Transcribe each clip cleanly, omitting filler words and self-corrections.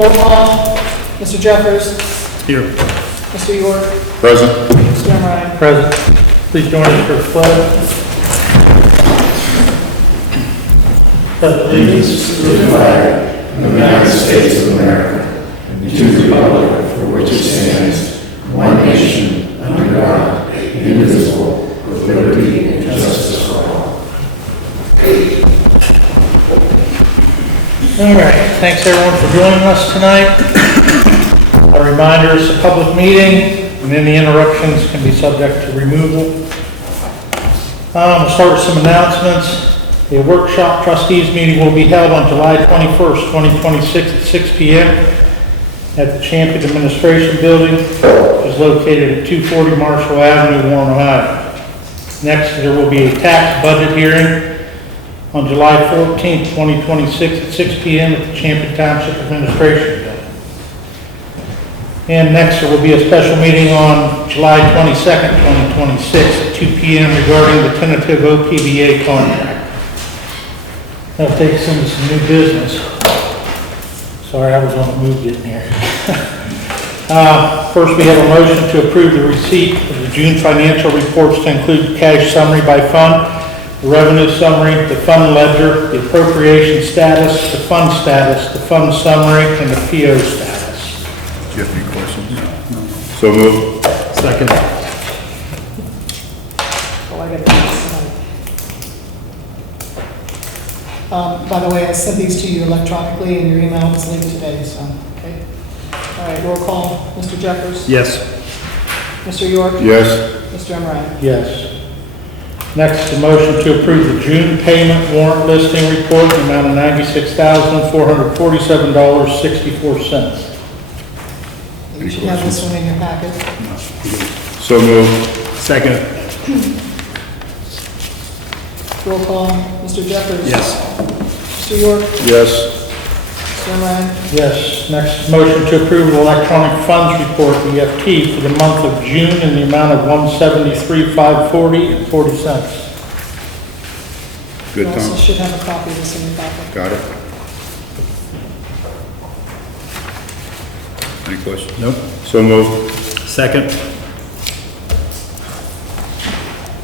Roll call. Mr. Jeffers. Here. Mr. York. Present. Mr. Ryan. Present. Please join us for the pledge. Allegiance to the flag of the United States of America and to the republic for which it stands, one nation, under God, indivisible, with liberty and justice for all. All right. Thanks everyone for joining us tonight. A reminder, it's a public meeting and any interruptions can be subject to removal. We'll start with some announcements. A workshop trustees meeting will be held on July 21st, 2026 at 6 p.m. at the Champion Administration Building, which is located at 240 Marshall Avenue, Warren, Ohio. Next, there will be a tax budget hearing on July 14th, 2026 at 6 p.m. at the Champion Township Administration Building. And next, there will be a special meeting on July 22nd, 2026 at 2 p.m. regarding the tentative OPBA contract. That'll take us into some new business. Sorry, I was on the move getting here. First, we have a motion to approve the receipt of the June financial reports to include the cash summary by fund, the revenue summary, the fund ledger, the appropriation status, the fund summary, and the PO status. Do you have any questions? No. So moved. Second. Oh, I got this. By the way, I sent these to you electronically and your email was linked today, so, okay. All right, roll call. Mr. Jeffers. Yes. Mr. York. Yes. Mr. Ryan. Yes. Next, a motion to approve the June payment warrant listing report in the amount of $96,447.64. You should have this one in your packet. So moved. Second. Roll call. Mr. Jeffers. Yes. Mr. York. Yes. Mr. Ryan. Yes. Next, motion to approve the electronic funds report, EFT, for the month of June in the amount of $173,540.40. Good You also time. should have a copy of this in your packet. Got it. Any questions? Nope. So moved. Second.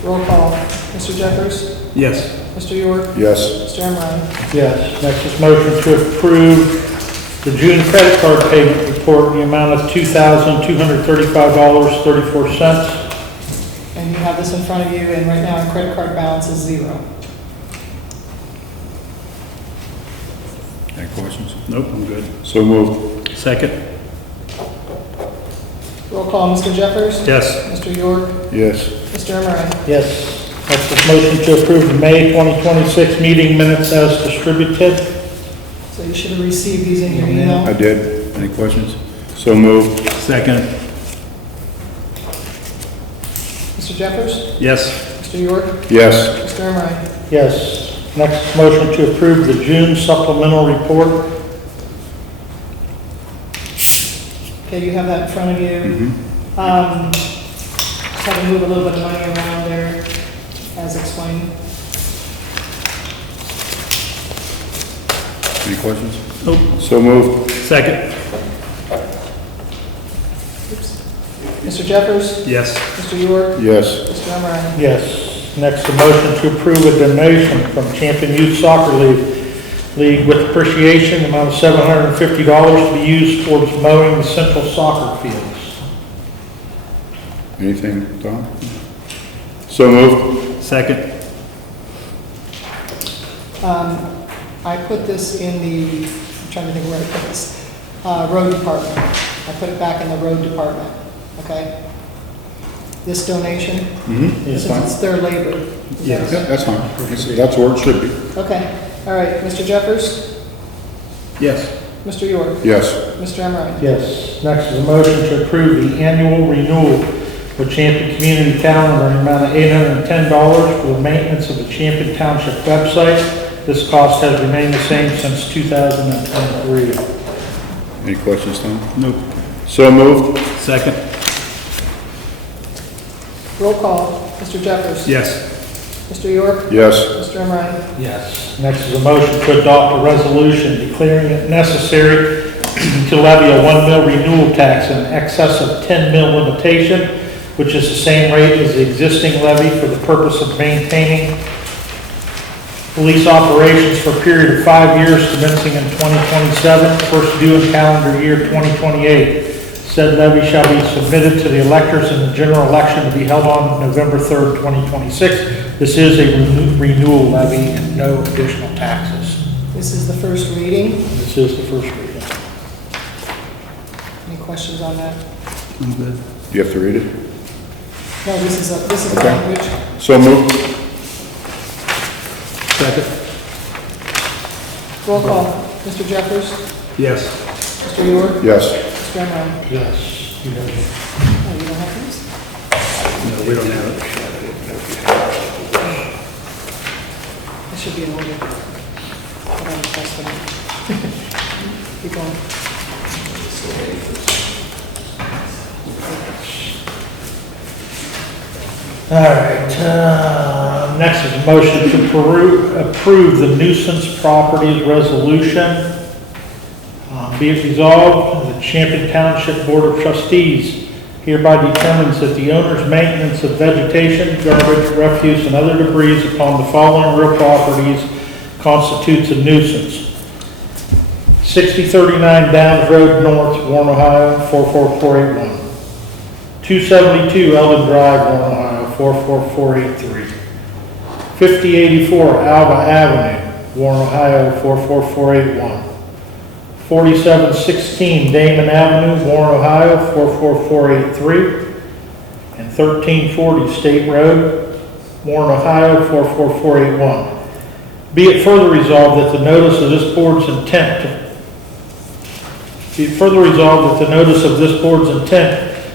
Roll call. Mr. Jeffers. Yes. Mr. York. Yes. Mr. Ryan. Yes. Next is motion to approve the June credit card payment report in the amount of $2,235.34. And you have this in front of you, and right now, our credit card balance is zero. Any questions? Nope, I'm good. So moved. Second. Roll call. Mr. Jeffers. Yes. Mr. York. Yes. Mr. Ryan. Yes. Next is motion to approve the May 2026 meeting minutes as distributed. So you should have received these in your email. I did. Any questions? So moved. Second. Mr. Jeffers. Yes. Mr. York. Yes. Mr. Ryan. Yes. Next is motion to approve the June supplemental report. Okay, you have that in front of you. Just had to move a little bit of money around there, as explained. Any questions? Nope. So moved. Second. Oops. Mr. Jeffers. Yes. Mr. York. Yes. Mr. Ryan. Yes. Next, a motion to approve a donation from Champion Youth Soccer League with appreciation, amount of $750 to be used towards mowing the central soccer fields. Anything, Tom? So moved. Second. I put this in the, I'm trying to think where I put this, road department. I put it back in the road department, okay? This donation, That's since fine. it's their labor. Yes. Yeah, that's fine. That's where it should be. Okay, all right, Mr. Jeffers, Yes. Mr. York, Yes. Mr. Ryan. Yes. Next is a motion to approve the annual renewal with Champion Community Calendar in the amount of $810 for the maintenance of the Champion Township website. This cost has remained the same since 2023. Any questions, Tom? Nope. So moved. Second. Roll call, Mr. Jeffers. Yes. Mr. York, Yes. Mr. Ryan. Yes. Next is a motion to adopt a resolution declaring it necessary to levy a 1 mil renewal tax in excess of 10 mil limitation, which is the same rate as the existing levy for the purpose of maintaining police operations for a period of 5 years commencing in 2027, first due in calendar year 2028. Said levy shall be submitted to the electors in the general election to be held on November 3rd, 2026. This is a renewal levy and no additional taxes. This is the first reading. This is the first reading. Any questions on that? I'm good. You have to read it? No, this is the Okay. language. So moved. Second. Roll call. Mr. Jeffers? Yes. Mr. York? Yes. Mr. Emmerich? Yes. You know, Oh, you don't have these? No, we don't have it. It should be in order. I don't trust them. Keep going. All right, next is a motion to approve the nuisance properties resolution. Be it resolved, the Champion Township Board of Trustees hereby determines that the owner's maintenance of vegetation, garbage, refuse, and other debris upon the following real properties constitutes a nuisance. 6039 Downs Road North, Warren, Ohio, 44481. 272 Eldon Drive, Warren, Ohio, 44483. 5084 Alba Avenue, Warren, Ohio, 44481. 4716 Damon Avenue, Warren, Ohio, 44483. And 1340 State Road, Warren, Ohio, 44481. Be it further resolved that the notice of this board's intent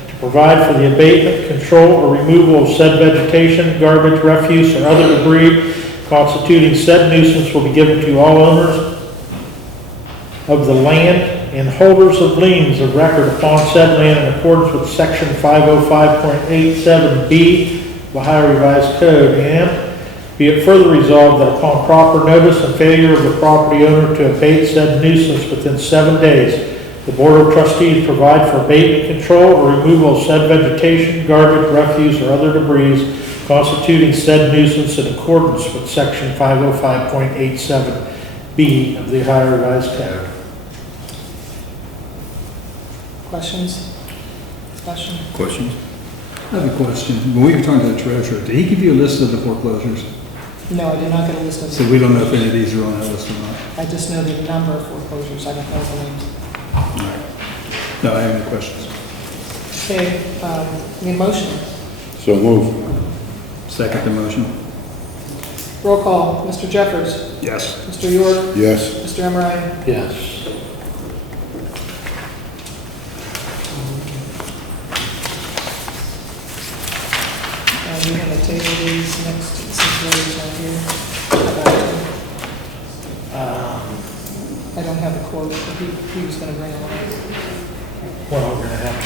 to provide for the abatement, control, or removal of said vegetation, garbage, refuse, or other debris constituting said nuisance will be given to all owners of the land and holders of liens of record upon said land in accordance with section 505.87B of the Ohio Revised Code, and be it further resolved that upon proper notice and failure of the property owner to abate said nuisance within 7 days, the Board of Trustees provide for abatement, control, or removal of said vegetation, garbage, refuse, or other debris constituting said nuisance in accordance with section 505.87B of the Ohio Revised Code. Questions? Discussion? Questions? I have a question. When we were talking to the treasurer, did he give you a list of the foreclosures? No, I did not get a list of So we don't know if any of these are on that list or not. I just know the number of foreclosures. I don't know the names. No, I have any questions. Okay, need a motion? So moved. Second the motion. Roll call. Mr. Jeffers? Yes. Mr. York? Yes. Mr. Emmerich? Yes. We're going to table these next to the situations out here. I don't have the quote, but he was going to bring it along. Well, we're gonna have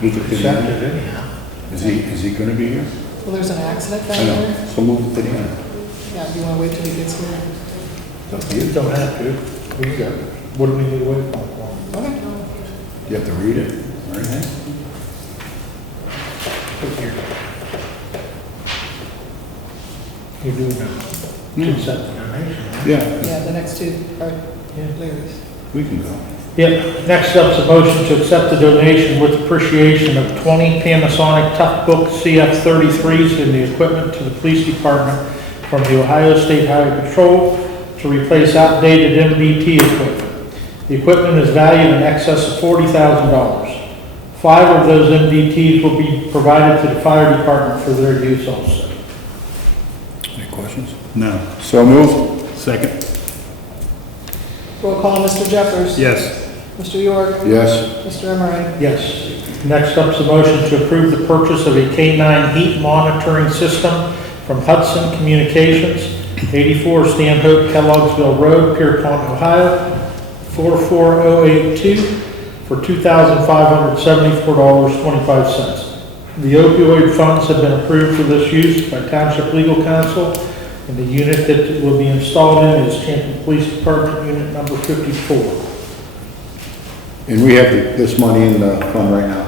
to accept it anyhow. Is he gonna be here? Well, there's an accident I down know. there. So moved to the end. Yeah, do you want to wait till he gets here? You don't have to. We got, what do we need to wait for? Okay. You have to read it, right? You're doing that. To accept the donation, right? Yeah, Yeah, the next two are Yeah. Larry's. we can go. Yep, next up's a motion to accept the donation with appreciation of 20 Panasonic Toughbook CF33s and the equipment to the police department from the Ohio State Highway Patrol to replace outdated MDT equipment. The equipment is valued in excess of $40,000. 5 of those MDTs will be provided to the fire department for their use also. Any questions? No. So moved. Second. Roll call. Mr. Jeffers? Yes. Mr. York? Yes. Mr. Emmerich? Yes. Next up's a motion to approve the purchase of a K9 heat monitoring system from Hudson Communications, 84 Stanhope Kellogg'sville Road, Pierpont, Ohio, 44082 for $2,574.25. The opioid funds have been approved for this use by Township Legal Counsel, and the unit that it will be installed in is Champion Police Department Unit Number 54. And we have this money in the fund right now?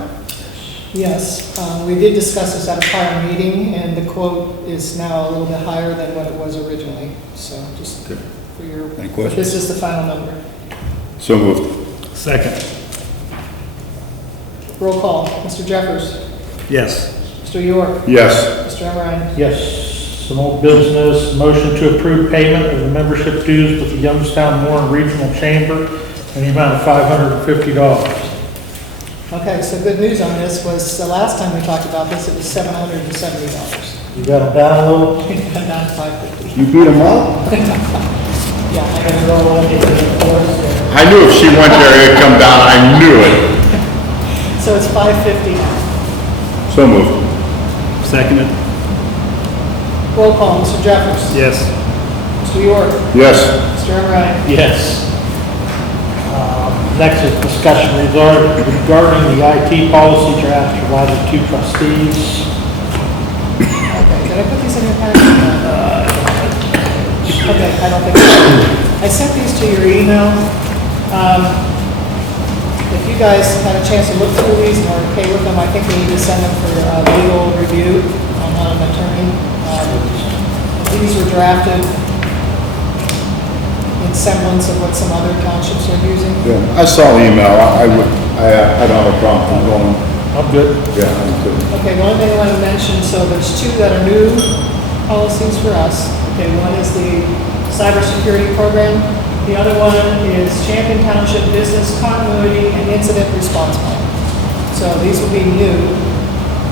Yes, we did discuss this at a prior meeting, and the quote is now a little bit higher than what it was originally. So just Good. for your, Any questions? this is the final number. So moved. Second. Roll call, Mr. Jeffers, Yes. Mr. York, Yes. Mr. Emmerine. Yes, some old business, motion to approve payment of the membership dues with the Youngstown Warren Regional Chamber in the amount of $550. Okay, so good news on this was, the last time we talked about this, it was $770. You got them down a little? We got down to $550. You beat them up? Yeah, I And roll into the forest. I knew if she went there, it'd come down. I knew it. so it's $550 now. So moved. Seconded. Roll call, Mr. Jeffers, Yes. Mr. York, Yes. Mr. Emmerine. Yes. Next is discussion regarding the IT policy draft provided to trustees. Okay, did I put these in your packet? Okay, I don't think so. I sent these to your email. If you guys had a chance to look through these and are okay with them, I think we need to send them for legal review. I'm not an attorney. These were drafted in semblance of what some other townships are using. Yeah, I saw the email. I don't have a problem going. I'm good. Yeah, I'm good. Okay, one thing I want to mention, so there's two that are new policies for us. Okay, one is the cybersecurity program. The other one is Champion Township Business Continuity and Incident Response Plan. So these will be new.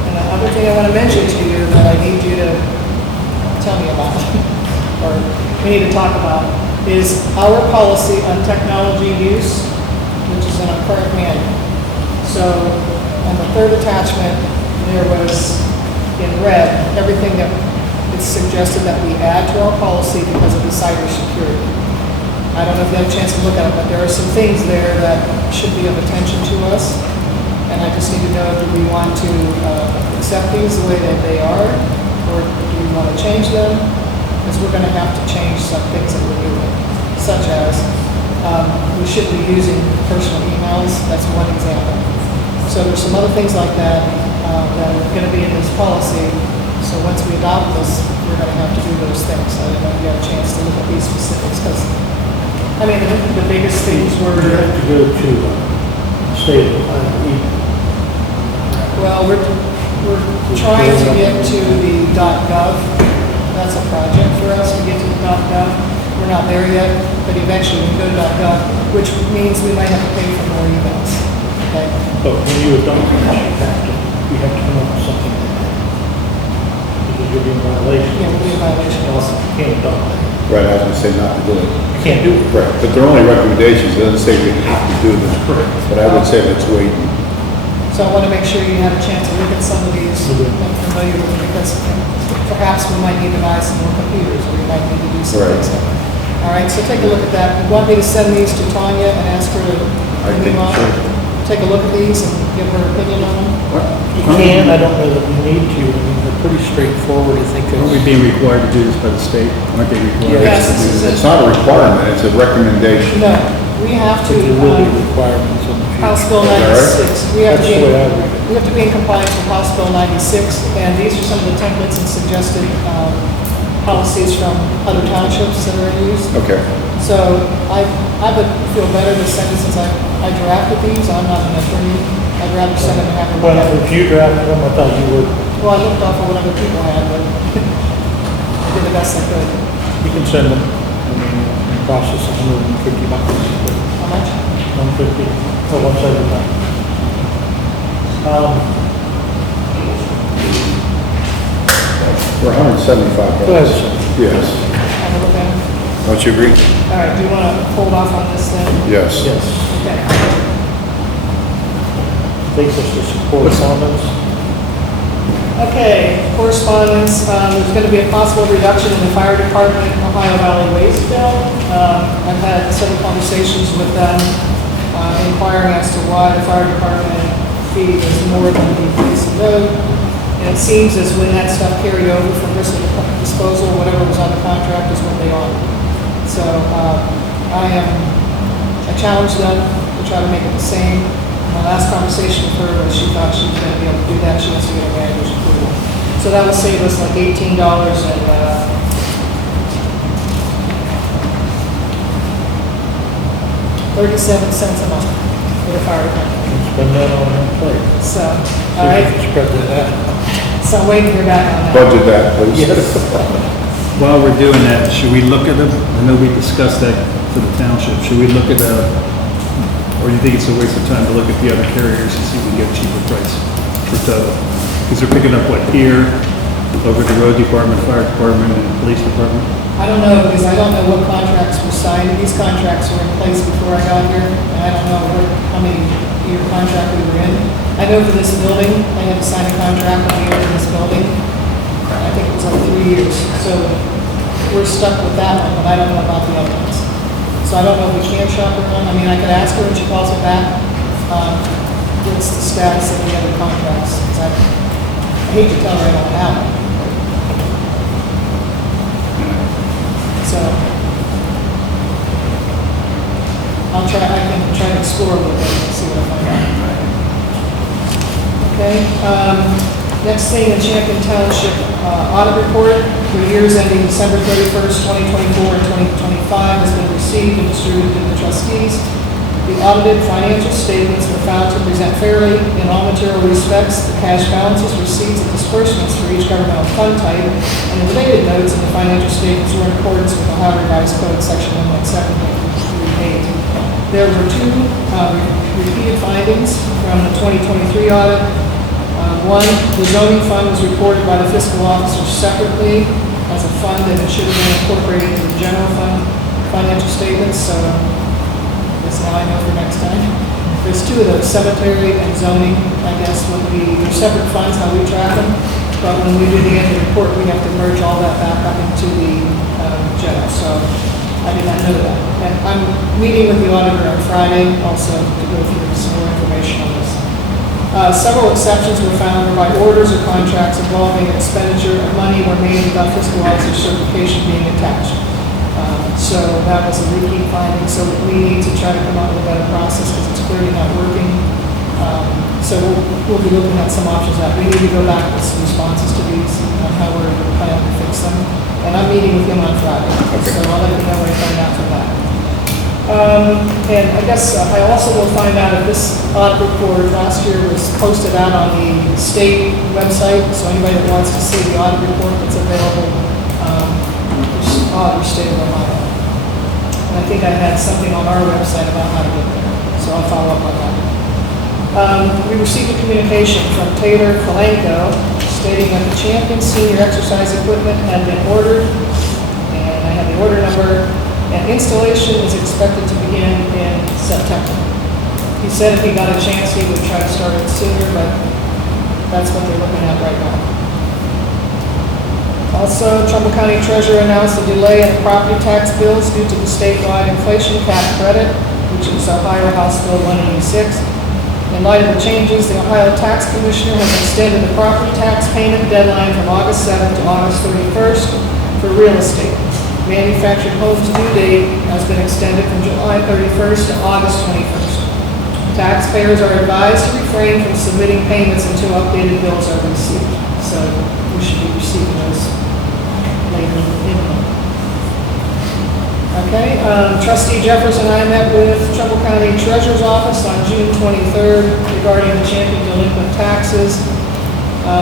And the other thing I want to mention to you that I need you to tell me about, or we need to talk about, is our policy on technology use, which is in our current manual. So on the third attachment, there was in red, everything that it's suggested that we add to our policy because of the cybersecurity. I don't know if you had a chance to look at it, but there are some things there that should be of attention to us. And I just need to know, do we want to accept these the way that they are, or do we want to change them? Because we're going to have to change some things that we're doing, such as we should be using personal emails. That's one example. So there's some other things like that that are going to be in this policy. So once we adopt this, we're going to have to do those things. I don't know if you had a chance to look at these specifics, because I mean, the biggest things were. You have to go to state Well, we're trying to get to the .gov. That's a project for us to get to the .gov. We're not there yet, but eventually we can go to .gov, which means we might have to pay for more emails. Okay? But when you adopt it, you have to come up with something like that. Because you'll be in violation. Yeah, we'll be in violation also. You can't adopt that. Right, I was gonna say not to do it. You can't do it. Right, but they're only recommendations. It doesn't say we have to do them. Correct. But I would say let's wait. So I want to make sure you have a chance to look at some of these and familiar with them, because perhaps we might need to buy some more computers, or we might need to do some Right. things. All right, so take a look at that. You want me to send these to Tanya and ask her to I think move on? so. Take a look at these and give her opinion on them? You can, I don't know that we need to. I mean, they're pretty straightforward. I think Aren't we it's. being required to do this by the state? Aren't they required? Yes, to do this is this? It's not a requirement, it's a recommendation. No, we have to, There will be requirements in the future. House Bill Is that right? 96, we have to That's be, the way I read it. we have to be in compliance with House Bill 96, and these are some of the templates and suggested policies from other townships that are used. Okay. So I would feel better to send it, since I drafted these, I'm not an attorney, I'd rather send them and have them look Well, at it. if you drafted them, I thought you would. Well, I looked off of what other people had, but I did the best I could. You can send them. I mean, in the process of $150. How much? 150 or 175. For $175. Go ahead, sir. Yes. Have a look at them. Don't you agree? All right, do you want to hold off on this then? Yes. Yes. Okay. Takes us to support comments. Okay, correspondence, there's going to be a possible reduction in the fire department Ohio Valley Waste bill. I've had several conversations with them, inquiring as to why the fire department fee is more than the police and road. And it seems as when that stuff carried over from risk disposal, whatever was on the contract is what they are. So I challenged them to try to make it the same. My last conversation with her was she thought she was gonna be able to do that, she has to get a manager's approval. So that will save us like $18 and, 37 cents a month for the fire department. Spend that on that plate. So, See all if right, you can spread that out. so I'm waiting to hear back on that. Budget that, please. While we're doing that, should we look at them? I know we discussed that for the township. Should we look at, or do you think it's a waste of time to look at the other carriers and see if we can get a cheaper price for total? Because they're picking up what, here, over the road department, fire department, and police department? I don't know, because I don't know what contracts were signed. These contracts were in place before I got here, and I don't know how many year contract we were in. I know for this building, I had to sign a contract on the year for this building. I think it was like 3 years, so we're stuck with that one, but I don't know about the other ones. So I don't know if we can shop around. I mean, I could ask her when she calls me back, what's the status of the other contracts, 'cause I hate to tell her I don't have them. So I can try to explore a little bit and see what I find out. Okay, next thing, the Champion Township audit report for years ending December 31st, 2024 and 2025 has been received and distributed to the trustees. The audited financial statements were found to present fairly in all material respects. The cash balances, receipts, and disbursements for each governmental fund type and the related notes in the financial statements were in accordance with Ohio Revised Code, Section 117.38. There were two repeated findings from the 2023 audit. One, the zoning fund was reported by the fiscal officer separately as a fund and it should have been incorporated into the general fund financial statements. So now I know for next time. There's two of those, cemetery and zoning, I guess, they're separate funds, how we track them. But when we do the annual report, we have to merge all that back up into the general. So I did not know that. And I'm meeting with the auditor on Friday also to go through some more information on this. Several exceptions were found whereby orders or contracts involving expenditure of money were made without fiscal officer certification being attached. So that was a repeat finding, so we need to try to come up with a better process because it's clearly not working. So we'll be looking at some options that we need to go back with some responses to these, how we're planning to fix them. And I'm meeting with him on Friday, so I'll let you know what I find out from that. And I guess I also will find out if this audit report last year was posted out on the state website, so anybody that wants to see the audit report that's available, auditor state of Ohio. And I think I had something on our website about how to get there, so I'll follow up on that. We received a communication from Taylor Kalenko stating that the Champion Senior Exercise Equipment had been ordered, and I have the order number, and installation is expected to begin in September. He said if he got a chance, he would try to start it sooner, but that's what they're looking at right now. Also, Trumbull County Treasurer announced a delay in property tax bills due to the statewide inflation cap credit, which is Ohio House Bill 186. In light of the changes, the Ohio Tax Commissioner has extended the property tax payment deadline from August 7th to August 31st for real estate. Manufactured homes due date has been extended from July 31st to August 21st. Taxpayers are advised to refrain from submitting payments until updated bills are received. So we should be receiving those later in the month. Okay, Trustee Jeffers and I met with Trumbull County Treasurer's Office on June 23rd regarding the Champion delinquent taxes.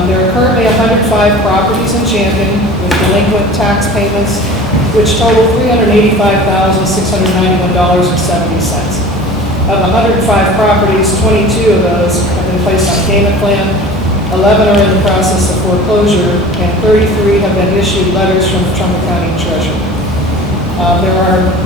There are currently 105 properties in Champion with delinquent tax payments, which total $385,691.70. Of 105 properties, 22 of those have been placed on payment plan, 11 are in the process of foreclosure, and 33 have been issued letters from the Trumbull County Treasurer. I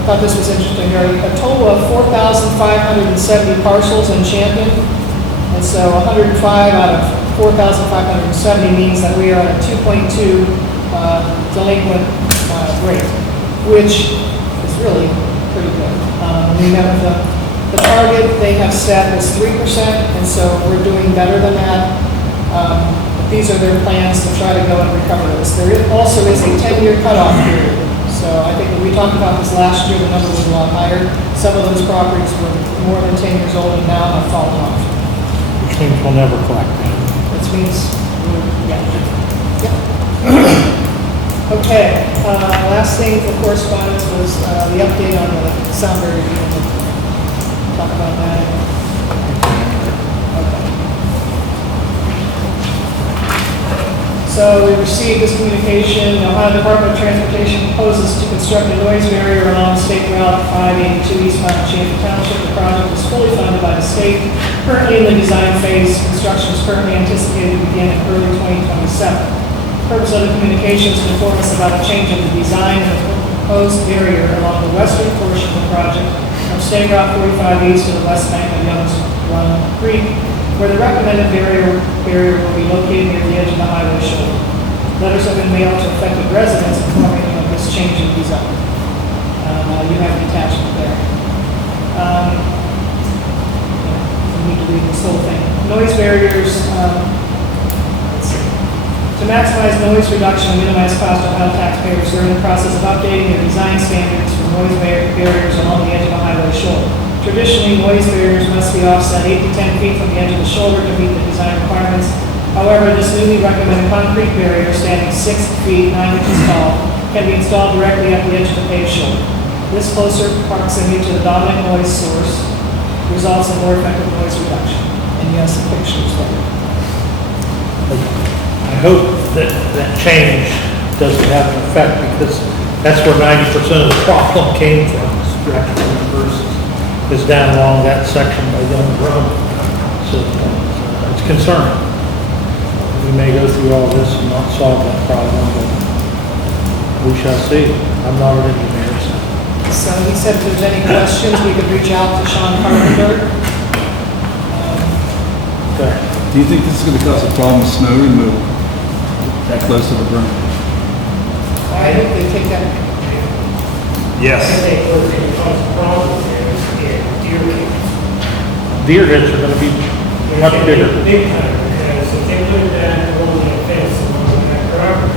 thought this was interesting, there are a total of 4,570 parcels in Champion, and so 105 out of 4,570 means that we are at a 2.2 delinquent rate, which is really pretty good. We met with the target they have set is 3%, and so we're doing better than that. These are their plans to try to go and recover this. There also is a 10-year cutoff period. So I think when we talked about this last year, the number was a lot higher. Some of those properties were more than 10 years old and now have fallen off. Which means we'll never collect that. Which means, yeah. Okay, last thing for correspondence was the update on the Sunbury unit. Talk about that. Okay. So we received this communication, the Ohio Department of Transportation proposes to construct a noise barrier along State Route 582 eastbound Champion Township. The project is fully funded by the state. Currently in the design phase, construction is currently anticipated to begin in early 2027. The purpose of the communication is to inform us about a change in the design of the proposed barrier along the western portion of the project from State Route 45 east to the west bank of Young's Run Creek, where the recommended barrier will be located near the edge of the highway shoulder. Letters have been mailed to affected residents informing them of this change in design. You have the attachment there. You need to read this whole thing. Noise barriers, let's see. To maximize noise reduction and minimize cost to Ohio taxpayers, we're in the process of updating the design standards for noise barriers along the edge of the highway shoulder. Traditionally, noise barriers must be offset 8 to 10 feet from the edge of the shoulder to meet the design requirements. However, this newly recommended concrete barrier standing 6 feet 9 inches tall can be installed directly at the edge of the paved shoulder. This closer proximity to the dominant noise source results in more effective noise reduction. And yes, the pictures there. I hope that that change doesn't have an effect, because that's where 90% of the problem came from, is down along that section by Young Road. So it's concerning. We may go through all this and not solve that problem, but we shall see. I'm not an engineer, so. So he said if there's any questions, we could reach out to Sean Carpenter. Okay. Do you think this is gonna cause a problem with snow removal that close to the berm? I hope they take that. Yes. Deer hits are gonna be much bigger. Big time, because if they put that along that fence along that property,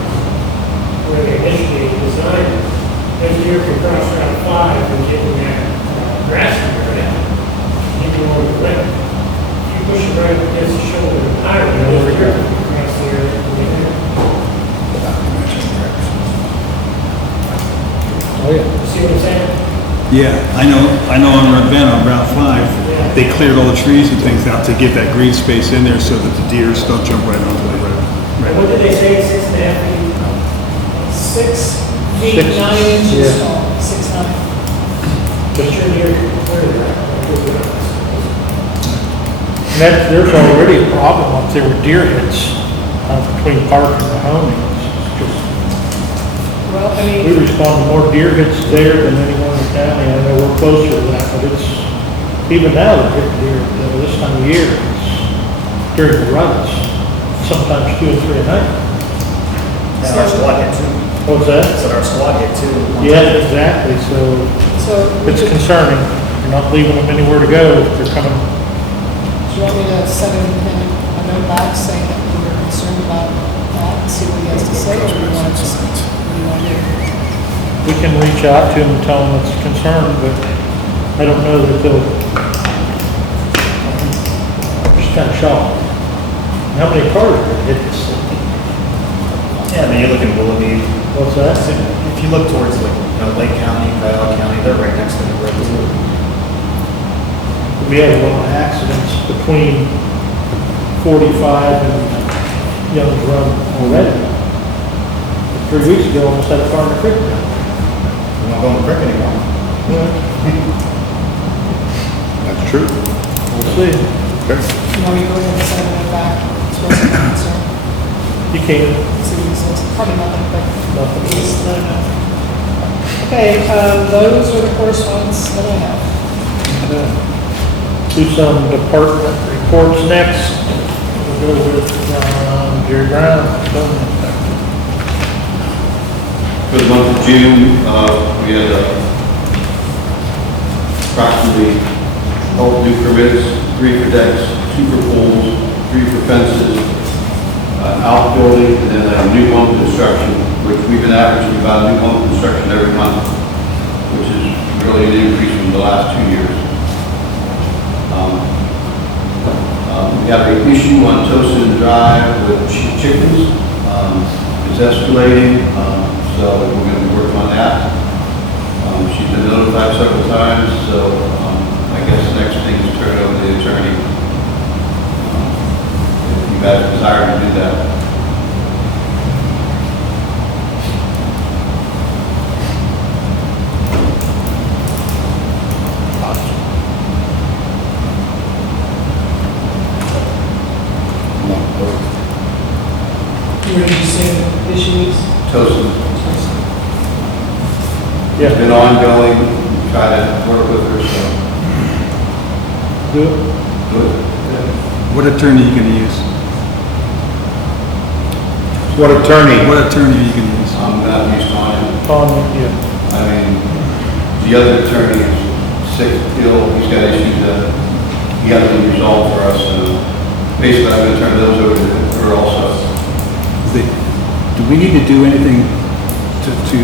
where they initially designed, those deer can cross Route 5 and get in that grass area, and go on the way. If you push it right against the shoulder of the highway, those deer can cross there and get there. Oh, yeah. See what I'm saying? Yeah, I know on Route 5, they cleared all the trees and things out to get that green space in there so that the deer don't jump right onto the road. And what did they say, 6.5 feet? 6 feet 9 inches Yeah. tall, 6'9". Just your deer can clear that. And there's already a problem up there with deer hits between Park and Mahoney. It's just, Well, I we mean, respond to more deer hits there than anywhere in the county. I know we're closer to that, but it's, even now, they're hitting deer, this time of year, it's during the runs, sometimes 2 and 3 at night. And our squad hit too. What's that? So our squad hit too. Yeah, exactly, so so it's concerning. You're not leaving them anywhere to go if they're coming. do you want me to send him a note back saying that we were concerned about that and see what he has to say, or do you want to just, what do you want to do? We can reach out to them and tell them it's a concern, but I don't know that they'll, I'm just kind of shocked. How many cars are hit this thing? Yeah, I mean, you're looking at Willoughby. What's that? If you look towards like, Lake County, Cuyahoga County, they're right next to the road too. We had a lot of accidents between 45 and Young's Run already. 3 weeks ago, almost had a car in the creek now. We're not going to creek anymore. That's true. We'll see. Okay. You want me to go ahead and send him back, express my concern, You can. see what he says? Probably nothing, but Nothing. just let him know. Okay, those are the correspondence that I have. Do some department reports next. We'll go with Jerry Brown. Building inspector. For the month of June, we had approximately 12 new permits, 3 for decks, 2 for pools, 3 for fences, an outbuilding, and then a new home construction, which we've been averaging about a new home construction every month, which is really an increase from the last 2 years. We have an issue on Tosin Drive with chickens. It's escalating, so we're going to be working on that. She's been notified several times, so I guess the next thing is turn it over to the attorney. If you guys desire to do that. Where did you say the issue is? Tosin. Yeah. It's been ongoing, try to work with her, so. Do it. Good. What attorney are you gonna use? What attorney? What attorney are you gonna use? I'm not used to it. Yeah. I mean, the other attorney is sick, ill, he's got issues that he hasn't resolved for us, so basically I'm gonna turn those over to her also. Do we need to do anything to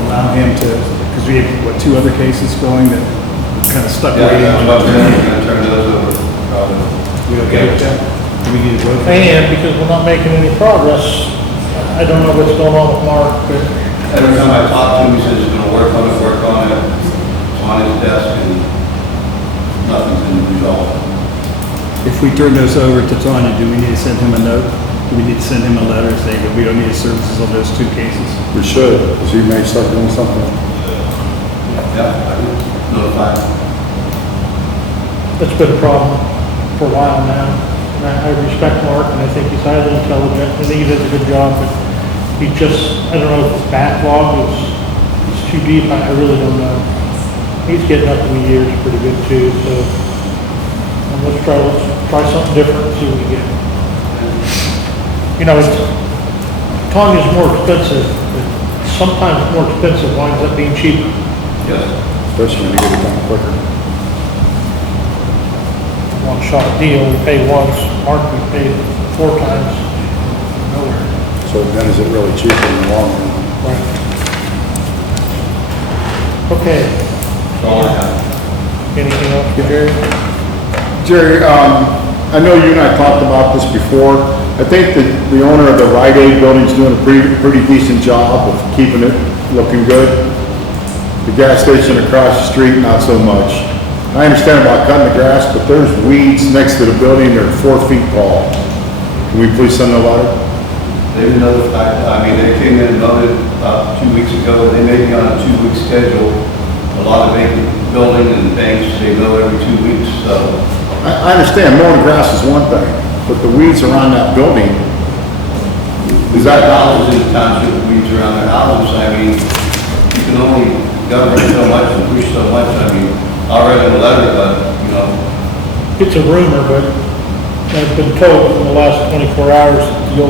allow him to, because we have, what, 2 other cases going that we're kind of stuck Yeah, waiting that's on? what I'm saying, we're gonna turn those over, probably. We okay with that? Do we need to vote? And because we're not making any progress, I don't know what's going on with Mark, but Every time I talk to him, he says he's gonna work on it, it's on his desk, and nothing's been resolved. If we turn those over to Tanya, do we need to send him a note? Do we need to send him a letter saying that we don't need his services on those 2 cases? We should, because he may start doing something. Yeah, I would notify him. that's been a problem for a while now. And I respect Mark, and I think he's highly intelligent, I think he does a good job, but he just, I don't know if his backlog is too deep, I really don't know. He's getting up in the years pretty good too, so let's try something different and see what we get. You know, Tanya's more expensive, but sometimes more expensive winds up being cheaper. Yes. Especially when you get it done quicker. One shot deal, we pay once, Mark, we paid 4 times, nowhere. So then is it really cheaper in the long run? Right. Okay, That's all I have. anything else, Jerry? Jerry, I know you and I talked about this before. I think that the owner of the Rite Aid building's doing a pretty decent job of keeping it looking good. The gas station across the street, not so much. I understand about cutting the grass, but there's weeds next to the building that are 4 feet tall. Can we please send a letter? They've been notified, I mean, they came in and voted about 2 weeks ago, they may be on a 2-week schedule. A lot of vacant buildings and banks, they go every 2 weeks, so. I understand mowing grass is one thing, but the weeds around that building, We've got houses in the township, weeds around their houses, I mean, you can only govern so much and push so much, I mean, I'll write a letter, but, you know, It's a rumor, but I've been told in the last 24 hours, the